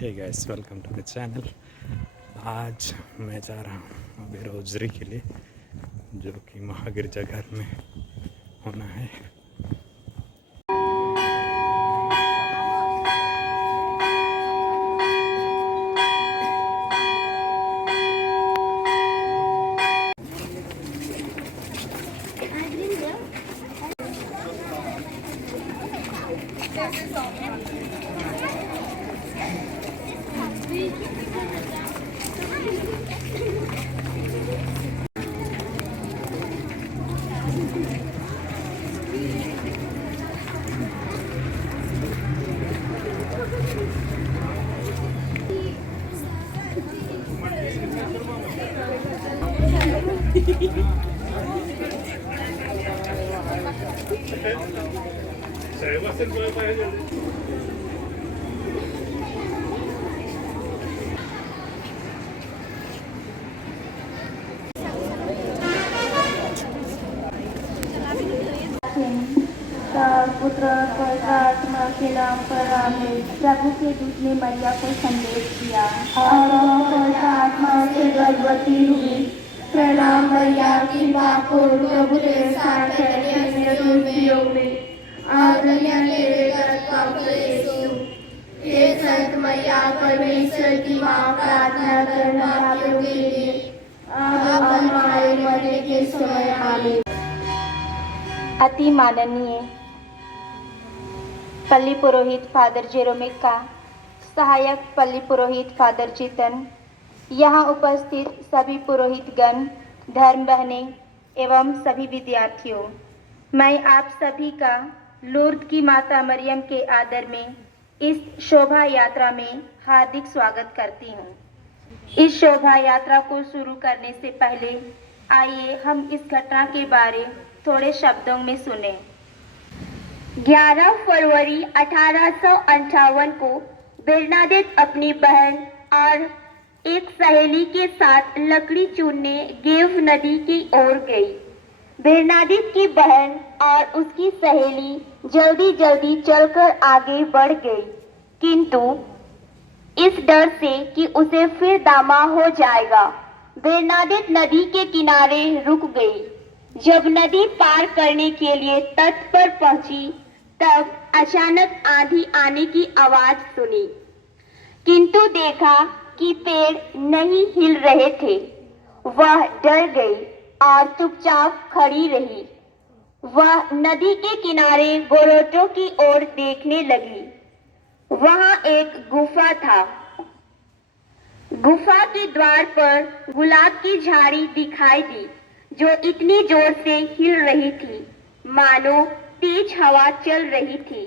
Hey guys, welcome to the channel. आज मैं जा रहा हूँ अभी रोजरी के लिए, जो कि महागिरजाघर में होना है। पुत्र आत्मा के नाम पर आमीन। प्रभु के दूत ने मरिया को संदेश दिया और वह आत्मा से गर्भवती हुई। प्रणाम मरिया की माँ को, प्रभु तेरे साथ है और तेरे गर्भ का फल यीशु। हे संत मरिया, परमेश्वर की माँ, प्रार्थना करना पापियों के लिए अब हमारे मरने के समय आमीन। अति माननीय पल्ली पुरोहित फादर जेरोमिक का सहायक पल्ली पुरोहित फादर चेतन, यहाँ उपस्थित सभी पुरोहितगण, धर्म बहनें एवं सभी विद्यार्थियों, मैं आप सभी का लूर्द की माता मरियम के आदर में इस शोभा यात्रा में हार्दिक स्वागत करती हूँ। इस शोभा यात्रा को शुरू करने से पहले आइए हम इस घटना के बारे थोड़े शब्दों में सुने। 11 फरवरी 1858 को बेरनाडेट अपनी बहन और एक सहेली के साथ लकड़ी चुनने गेव नदी की ओर गई। बेरनाडेट की बहन और उसकी सहेली जल्दी जल्दी चलकर आगे बढ़ गई, किंतु इस डर से कि उसे फिर दामा हो जाएगा, बेरनाडेट नदी के किनारे रुक गई। जब नदी पार करने के लिए तट पर पहुंची, तब अचानक आंधी आने की आवाज सुनी, किंतु देखा कि पेड़ नहीं हिल रहे थे। वह डर गई और चुपचाप खड़ी रही। वह नदी के किनारे गोरोटो की ओर देखने लगी। वहां एक गुफा था। गुफा के द्वार पर गुलाब की झाड़ी दिखाई दी, जो इतनी जोर से हिल रही थी मानो तेज हवा चल रही थी।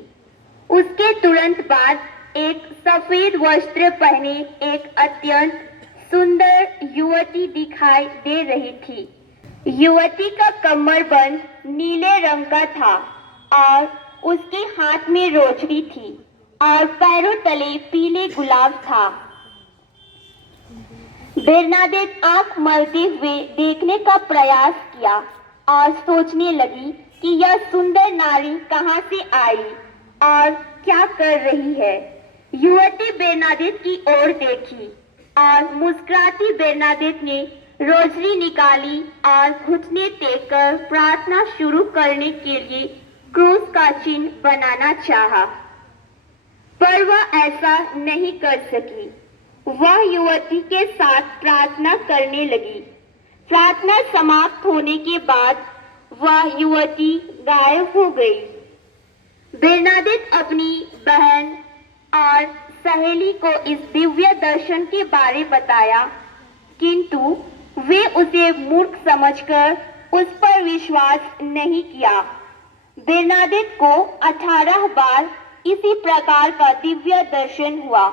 उसके तुरंत बाद एक सफेद वस्त्र पहने एक अत्यंत सुंदर युवती दिखाई दे रही थी। युवती का कमरबंद नीले रंग का था और उसके हाथ में रोजड़ी थी और पैरों तले पीले गुलाब था। बेरनाडेट आंख मलते हुए देखने का प्रयास किया और सोचने लगी कि यह सुंदर नारी कहां से आई और क्या कर रही है। युवती बेरनाडेट की ओर देखी और मुस्कुराती बेरनाडेट ने रोजरी निकाली और घुटने टेक कर प्रार्थना शुरू करने के लिए क्रूस का चिन्ह बनाना चाहा, पर वह ऐसा नहीं कर सकी। वह युवती के साथ प्रार्थना करने लगी। प्रार्थना समाप्त होने के बाद वह युवती गायब हो गई। बेरनाडेट अपनी बहन और सहेली को इस दिव्य दर्शन के बारे बताया, किंतु वे उसे मूर्ख समझकर उस पर विश्वास नहीं किया। बेरनाडेट को 18 बार इसी प्रकार का दिव्य दर्शन हुआ।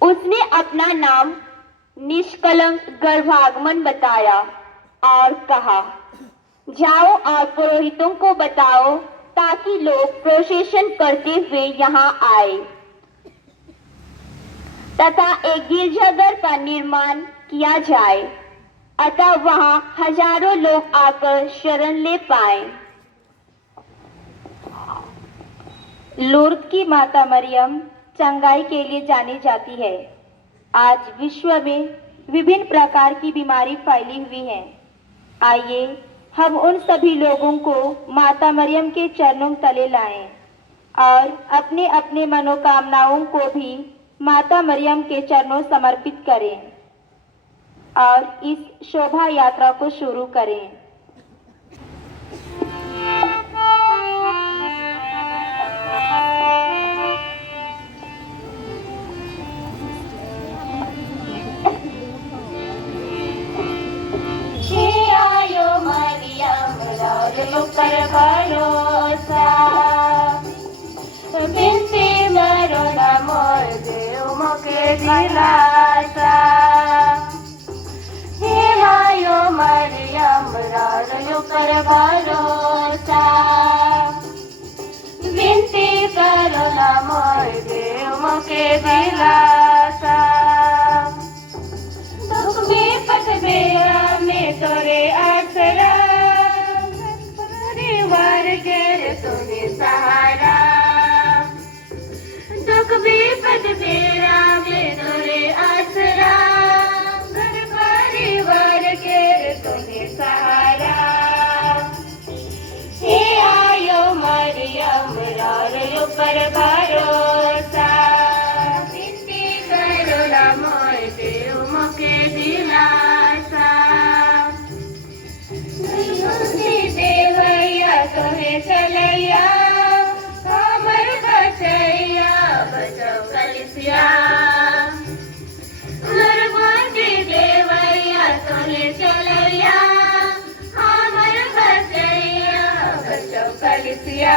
उसने अपना नाम निष्कलंक गर्भागमन बताया और कहा, जाओ और पुरोहितों को बताओ ताकि लोग प्रोसेशन करते हुए यहाँ आए तथा एक गिरजाघर का निर्माण किया जाए, अतः वहां हजारों लोग आकर शरण ले पाए। लूर्द की माता मरियम चंगाई के लिए जानी जाती है। आज विश्व में विभिन्न प्रकार की बीमारी फैली हुई है। आइए हम उन सभी लोगों को माता मरियम के चरणों तले लाएं और अपने अपने मनोकामनाओं को भी माता मरियम के चरणों समर्पित करें और इस शोभा यात्रा को शुरू करें। पर भरोसा बिनती मरो न मोर देव मोके दिलासा हे आयो मरियम राजो पर भरोसा बिनती करो न मोर देव मोके दिलासा दुख विपत बेड़ा में तोरे आसरा तुम्हें सहारा दुख विपद बेड़ा में तोरे आसरा घर परिवार के तुम्हें सहारा हे आयो मरियम रारो पर भरोसा बिनती करो ना मोर देव मोके दिलासा देवैया तुम्हें चलैया हमर बचैया बचो कलिसिया गुरबंदी देवैया तुम्हें चलैया हमर बचैया बचो कलिसिया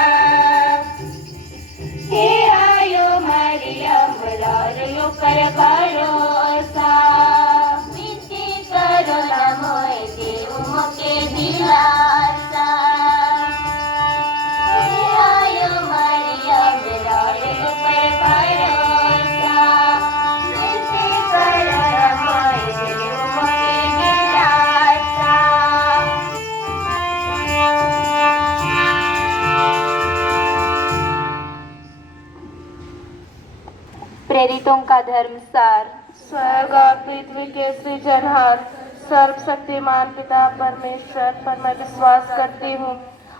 हे आयो मरियम रारो पर भरोसा बिनती करो ना मोय देव मोके दिलासा हे आयो मरियम रारो पर भरोसा बिनती करो ना मोय देव मोके दिलासा। प्रेरितों का धर्म सार। स्वर्ग और पृथ्वी के सृजनहार सर्वशक्तिमान पिता परमेश्वर पर मैं विश्वास करती हूँ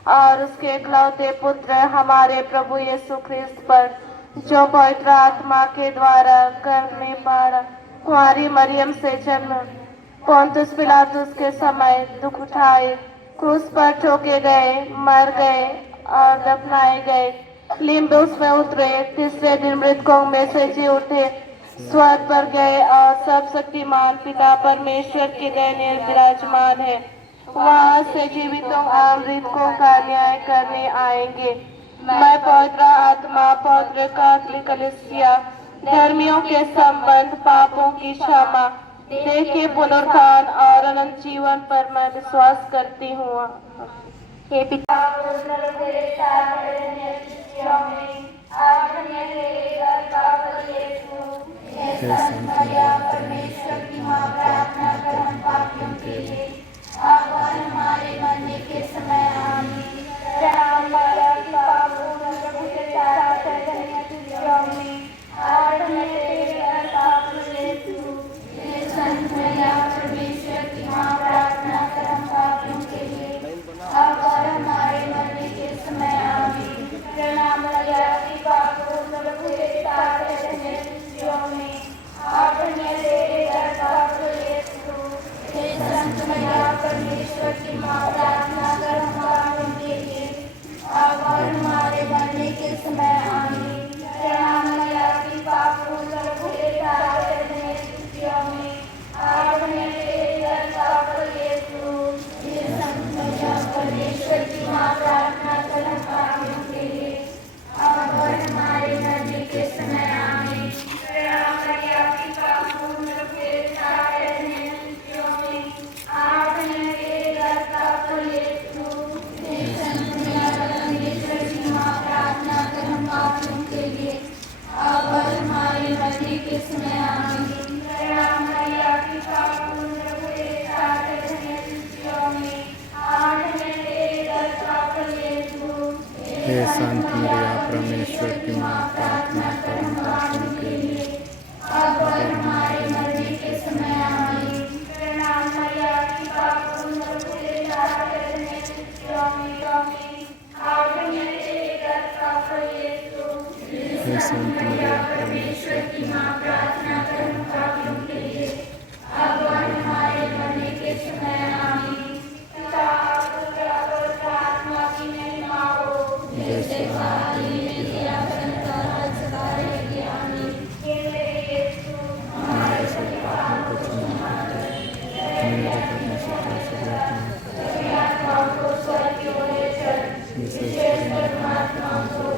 और उसके इकलौते पुत्र हमारे प्रभु यीशु ख्रिस्त पर जो पवित्र आत्मा के द्वारा गर्भ में पड़ा कुंवारी मरियम से जन्म पोंतुस पिलातुस के समय दुख उठाए क्रूस पर ठोके गए मर गए और दफनाए गए लिम्बुस में उतरे तीसरे दिन मृतकों में से जी उठे स्वर्ग पर गए और सब शक्तिमान पिता परमेश्वर के दाहिने विराजमान है वहां से जीवितों और मृतकों का न्याय करने आएंगे। मैं पवित्र आत्मा पवित्र कैथोलिक कलीसिया धर्मियों के संबंध पापों की क्षमा देह के पुनरुत्थान और अनंत जीवन पर मैं विश्वास करती हूँ। हे पिता हे संत परमेश्वर की मां प्रार्थना कर हम पापियों के लिए हमारे मरने के समय आमीन। प्रणाम माता पिता प्रभु के साथ में आराधना तेरे पाप यीशु हे संत मैया परमेश्वर की मां प्रार्थना कर हम पापियों के लिए अब और हमारे मरने के समय आमीन। प्रणाम माता पिता प्रभु के साथ में आराधना तेरे पाप यीशु हे संत मैया परमेश्वर की मां प्रार्थना कर हम पापियों के लिए अब और हमारे मरने के समय आमीन। प्रणाम मैया की पापों प्रभु के साथ में आराधना तेरे पाप यीशु हे संत मैया परमेश्वर की मां प्रार्थना कर हम पापियों के लिए अब और हमारे मरने के समय आमीन। प्रणाम मैया की पापों प्रभु के साथ में आराधना तेरे पाप यीशु हे संत मैया परमेश्वर की मां प्रार्थना कर हम पापियों के लिए अब और हमारे मरने के समय आमीन। प्रणाम मैया की पापों प्रभु के साथ में आराधना तेरे पाप यीशु हे संत मरिया परमेश्वर की मां प्रार्थना कर हम पापियों संत मरियम परमेश्वर की माँ, प्रार्थना करो पापियों के लिए, अब और हमारे मरने के समय आमीन। पिता पुत्र पवित्र आत्मा की महिमा हो, जैसे आदि में किया करता है सदा रहेगी आमीन। हे मेरे यीशु, हमारे सब पापों को क्षमा कर दे, मेरे करने से सभी आत्माओं को स्वर्ग की ओर ले चल, विशेष परमात्माओं को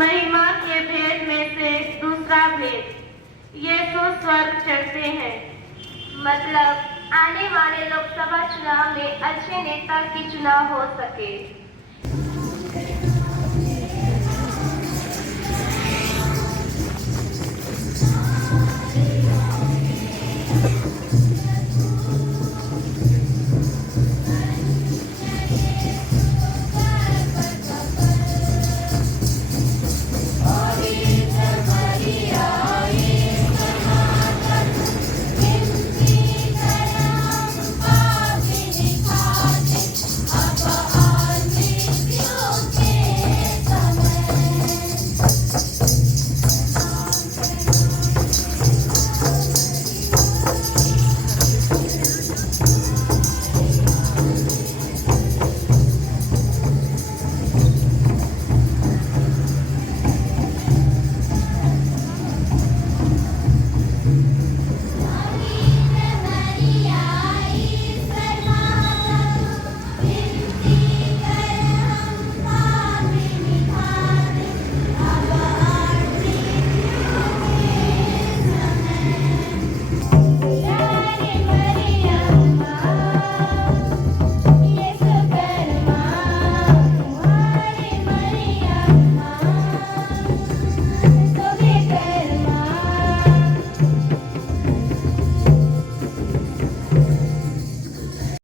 महिमा के भेद में से दूसरा भेद, यीशु स्वर्ग चढ़ते हैं। मतलब आने वाले लोकसभा चुनाव में अच्छे नेता की चुनाव हो सके।